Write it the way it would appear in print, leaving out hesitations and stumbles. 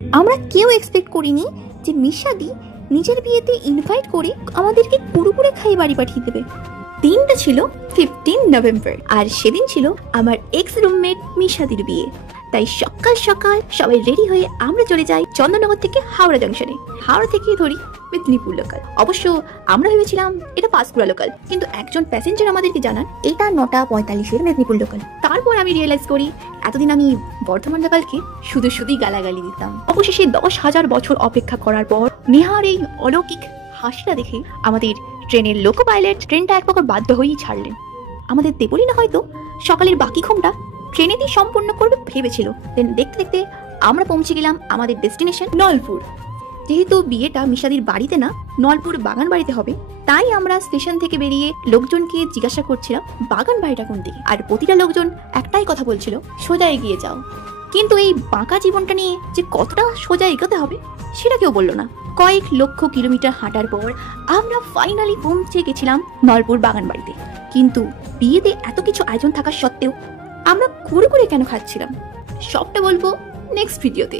আমরা কেউ এক্সপেক্ট করিনি যে মিশাদি নিজের বিয়েতে ইনভাইট করে আমাদেরকে পুরোপুরি খাইয়ে বাড়ি পাঠিয়ে দেবে। দিনটা ছিল 15 নভেম্বর, আর সেদিন ছিল আমার এক্স রুমমেট মিশাদির বিয়ে। তাই সকাল সকাল সবাই রেডি হয়ে আমরা চলে যাই চন্দননগর থেকে হাওড়া জংশনে। হাওড়া থেকে ধরি মেদিনীপুর লোকাল। অবশ্য আমরা ভেবেছিলাম এটা পাঁশকুড়া লোকাল, কিন্তু একজন প্যাসেঞ্জার আমাদেরকে জানান এটা 9:45-এর মেদিনীপুর লোকাল। তারপর আমি রিয়েলাইজ করি এতদিন আমি বর্ধমান লোকালকে শুধু শুধুই গালাগালি দিতাম। অবশেষে 10,000 বছর অপেক্ষা করার পর নেহার এই অলৌকিক হাসিটা দেখে আমাদের ট্রেনের লোকো পাইলট ট্রেনটা এক প্রকার বাধ্য হয়েই ছাড়লেন। আমাদের দেবলি না হয়তো সকালের বাকি ঘুমটা ট্রেনেতেই সম্পূর্ণ করবে ভেবেছিল। দেন দেখতে দেখতে আমরা পৌঁছে গেলাম আমাদের ডেস্টিনেশন নলপুর। যেহেতু বিয়েটা মিশাদির বাড়িতে না, নলপুর বাগান বাড়িতে হবে, তাই আমরা স্টেশন থেকে বেরিয়ে লোকজনকে জিজ্ঞাসা করছিলাম বাগান বাড়িটা কোন দিকে। আর প্রতিটা লোকজন একটাই কথা বলছিল, সোজা এগিয়ে যাও। কিন্তু এই বাঁকা জীবনটা নিয়ে যে কতটা সোজা এগোতে হবে সেটা কেউ বললো না। কয়েক লক্ষ কিলোমিটার হাঁটার পর আমরা ফাইনালি পৌঁছে গেছিলাম নলপুর বাগান বাড়িতে। কিন্তু বিয়েতে এত কিছু আয়োজন থাকা সত্ত্বেও আমরা কুড়ে কুড়ে কেন খাচ্ছিলাম সবটা বলবো নেক্সট ভিডিওতে।